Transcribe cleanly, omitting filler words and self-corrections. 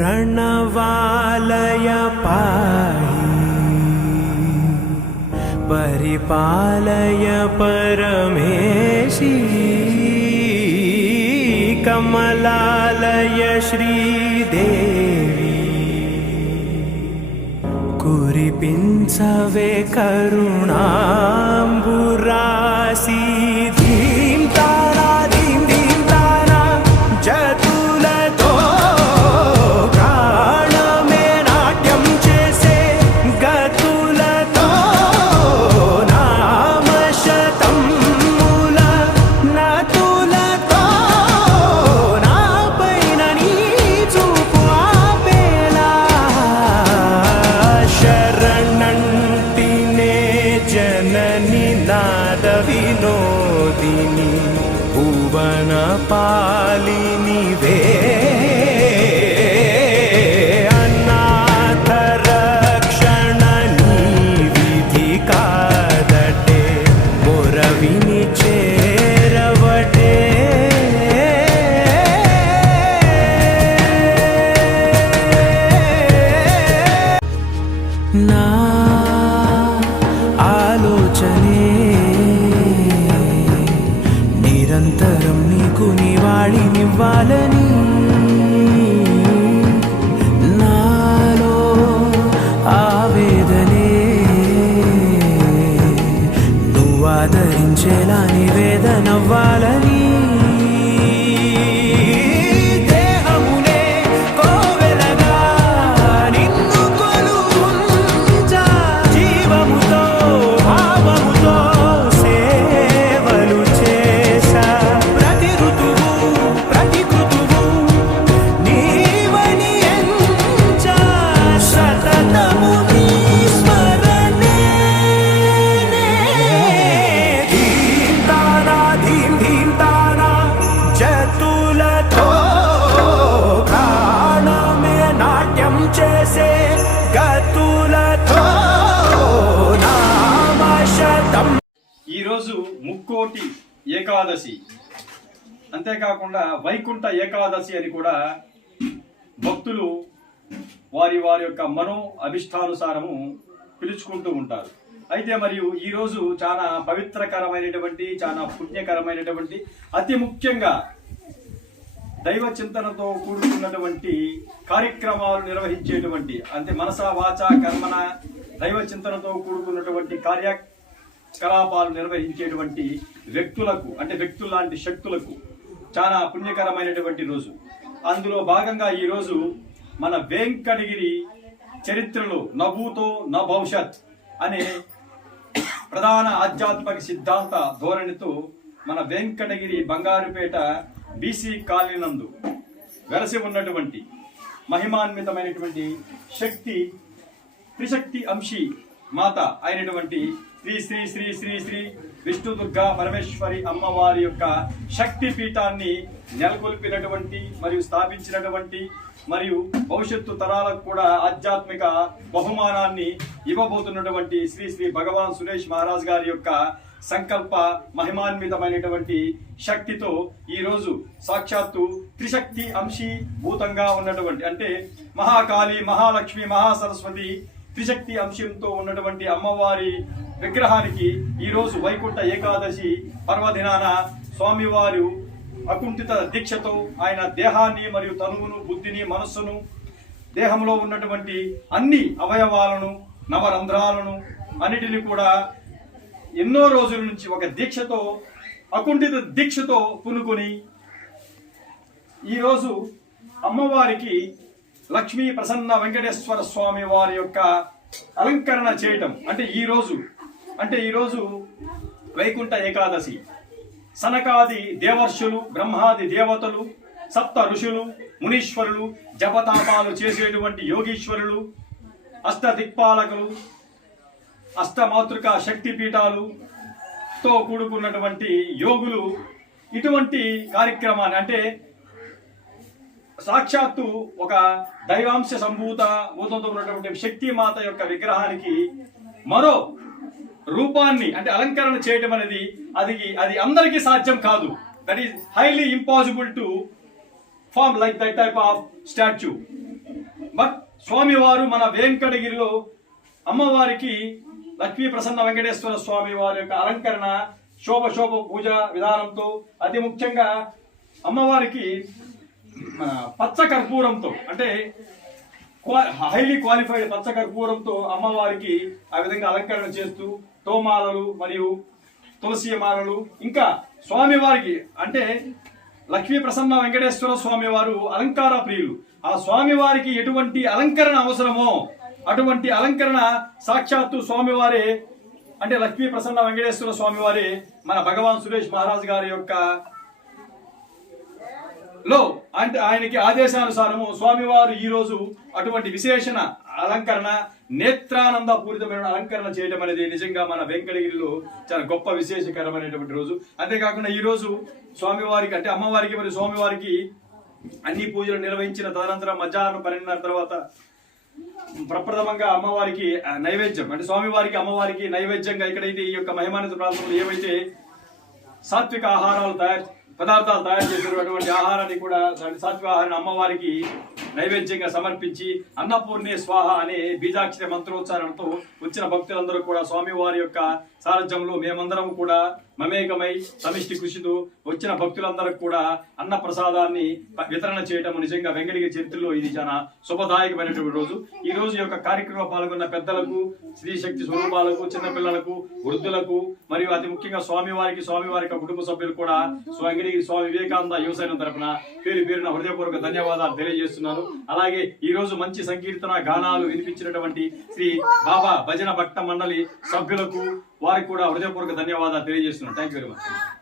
प्रणवालय पाहि परिपालय परमेशी कमलालय श्रीदेवी कुरिपिंचवे करुणांबुरासी धीं तारा धीं धीं तारा जतुलतो प्राणमे नाट्यं चेसे गतुलतो नामशतं मूल नतुलतो नापैन नीचूपु आपेला शरणंटिने जननी नाद विनोदिनी भुवन पालिनी वे अनाथ रक्षणनी विधि कादटे मोरविनी चेरवटे ना ఆలోచనే నిరంతరం నీకు నివాళినివ్వాలని నాలో ఆవేదనే నువ్వు ఆదరించేలా నివేదనవ్వాలని దేహమునే కోవెలగా నిన్ను కొలువుంచా జీవముతో భావముతో సేవలు చేసా ప్రతి ఋతువు ప్రతి కృతువు నీవని ఎంచా సతతము నీ స్మరణే ధీం తానా ధీం ధీం తానా జతులతో ప్రాణమే నాట్యం చేసే గతులతో నామశతం. ఈరోజు ముక్కోటి ఏకాదశి, అంతేకాకుండా వైకుంఠ ఏకాదశి అని కూడా భక్తులు వారి వారి యొక్క మనో అభిష్టానుసారము పిలుచుకుంటూ ఉంటారు. అయితే మరియు ఈరోజు చాలా పవిత్రకరమైనటువంటి చాలా పుణ్యకరమైనటువంటి అతి ముఖ్యంగా దైవ చింతనతో కూడుకున్నటువంటి కార్యక్రమాలు నిర్వహించేటువంటి అంటే మనసా వాచ కర్మన దైవ చింతనతో కూడుకున్నటువంటి కార్యకలాపాలు నిర్వహించేటువంటి వ్యక్తులకు అంటే వ్యక్తుల లాంటి శక్తులకు చాలా పుణ్యకరమైనటువంటి రోజు. అందులో భాగంగా ఈరోజు మన వెంకటగిరి చరిత్రలో నభూతో న భవిష్యత్ అనే ప్రధాన ఆధ్యాత్మిక సిద్ధాంత ధోరణితో మన వెంకటగిరి బంగారుపేట బీసీ కాలనీ నందు వెలసి ఉన్నటువంటి మహిమాన్వితమైనటువంటి శక్తి త్రిశక్తి అంశి మాత అయినటువంటి శ్రీ శ్రీ శ్రీ శ్రీ శ్రీ విష్ణు దుర్గా పరమేశ్వరి అమ్మవారి యొక్క శక్తి పీఠాన్ని నెలకొల్పినటువంటి మరియు స్థాపించినటువంటి మరియు భవిష్యత్తు తరాలకు కూడా ఆధ్యాత్మిక బహుమానాన్ని ఇవ్వబోతున్నటువంటి శ్రీ శ్రీ భగవాన్ సురేష్ మహారాజ్ గారి యొక్క సంకల్ప మహిమాన్వితమైనటువంటి శక్తితో ఈరోజు సాక్షాత్తు త్రిశక్తి అంశీ భూతంగా ఉన్నటువంటి అంటే మహాకాళి మహాలక్ష్మి మహాసరస్వతి త్రిశక్తి అంశంతో ఉన్నటువంటి అమ్మవారి విగ్రహానికి ఈరోజు వైకుంఠ ఏకాదశి పర్వదినాన స్వామివారు అకుంఠిత దీక్షతో ఆయన దేహాన్ని మరియు తనువును బుద్ధిని మనస్సును దేహంలో ఉన్నటువంటి అన్ని అవయవాలను నవరంధ్రాలను అన్నిటిని కూడా ఎన్నో రోజుల నుంచి ఒక దీక్షతో అకుంఠిత దీక్షతో పూనుకొని ఈరోజు అమ్మవారికి లక్ష్మీ ప్రసన్న వెంకటేశ్వర స్వామి వారి యొక్క అలంకరణ చేయటం అంటే ఈరోజు వైకుంఠ ఏకాదశి. సనకాది దేవర్షులు బ్రహ్మాది దేవతలు సప్త ఋషులు మునీశ్వరులు జపతాపాలు చేసేటువంటి యోగీశ్వరులు అష్ట దిక్పాలకులు అష్టమాతృక శక్తి పీఠాలుతో కూడుకున్నటువంటి యోగులు ఇటువంటి కార్యక్రమాన్ని అంటే సాక్షాత్తు ఒక దైవాంశ సంభూత భూతంతో ఉన్నటువంటి శక్తి మాత యొక్క విగ్రహానికి మరో రూపాన్ని అంటే అలంకరణ చేయడం అనేది అది అందరికీ సాధ్యం కాదు. That is highly impossible to form like that type of statue. స్వామివారు మన వెంకటగిరిలో అమ్మవారికి లక్ష్మీ ప్రసన్న వెంకటేశ్వర స్వామి వారి యొక్క అలంకరణ శోభ పూజ విధానంతో అతి ముఖ్యంగా అమ్మవారికి పచ్చ కర్పూరంతో అంటే హైలీ క్వాలిఫైడ్ పచ్చ కర్పూరంతో అమ్మవారికి ఆ విధంగా అలంకరణ చేస్తూ తోమాలలు మరియు తులసి మాలలు ఇంకా స్వామివారికి అంటే లక్ష్మీ ప్రసన్న వెంకటేశ్వర స్వామి వారు అలంకార ప్రియులు. ఆ స్వామివారికి ఎటువంటి అలంకరణ అవసరమో అటువంటి అలంకరణ సాక్షాత్తు స్వామివారే అంటే లక్ష్మీ ప్రసన్న వెంకటేశ్వర స్వామి వారే మన భగవాన్ సురేష్ మహారాజ్ గారి యొక్క అంటే ఆయనకి ఆదేశానుసారము స్వామివారు ఈ రోజు అటువంటి విశేషణ అలంకరణ నేత్రానంద పూరితమైన అలంకరణ చేయడం అనేది నిజంగా మన వెంకటగిరిలో చాలా గొప్ప విశేషకరమైనటువంటి రోజు. అంతేకాకుండా ఈ రోజు స్వామివారికి అంటే అమ్మవారికి మరియు స్వామివారికి అన్ని పూజలు నిర్వహించిన తదనంతరం మధ్యాహ్నం 12:30 తర్వాత ప్రప్రథమంగా అమ్మవారికి నైవేద్యం అంటే స్వామివారికి అమ్మవారికి నైవేద్యంగా ఇక్కడైతే ఈ యొక్క మహిమానిత ప్రాంతంలో ఏవైతే సాత్విక ఆహారాలు పదార్థాలు తయారు చేసినటువంటి ఆహారాన్ని కూడా సాత్విక ఆహారాన్ని అమ్మవారికి నైవేద్యంగా సమర్పించి అన్నపూర్ణే స్వాహ అనే బీజాక్షర మంత్రోచ్చారణతో వచ్చిన భక్తులందరూ కూడా స్వామివారి యొక్క సారథ్యంలో మేమందరం కూడా మమేకమై సమిష్టి కృషితో వచ్చిన భక్తులందరూ కూడా అన్న ప్రసాదాన్ని వితరణ చేయడం నిజంగా వెంకటగిరి చరిత్రలో ఇది చాలా శుభదాయకమైనటువంటి రోజు. ఈ రోజు యొక్క కార్యక్రమంలో పాల్గొన్న పెద్దలకు, స్త్రీ శక్తి స్వరూపాలకు, చిన్నపిల్లలకు, వృద్ధులకు మరియు అతి ముఖ్యంగా స్వామివారి కుటుంబ సభ్యులు కూడా వెంకటగిరి స్వామి వివేకానంద యువసేన తరపున పేరున హృదయపూర్వక ధన్యవాదాలు తెలియజేస్తున్నాను. అలాగే ఈ రోజు మంచి సంకీర్తన గానాలు వినిపించినటువంటి శ్రీ బాబా భజన భట్ట మండలి సభ్యులకు వారికి కూడా హృదయపూర్వక ధన్యవాదాలు తెలియజేస్తున్నాను. Thank you very much.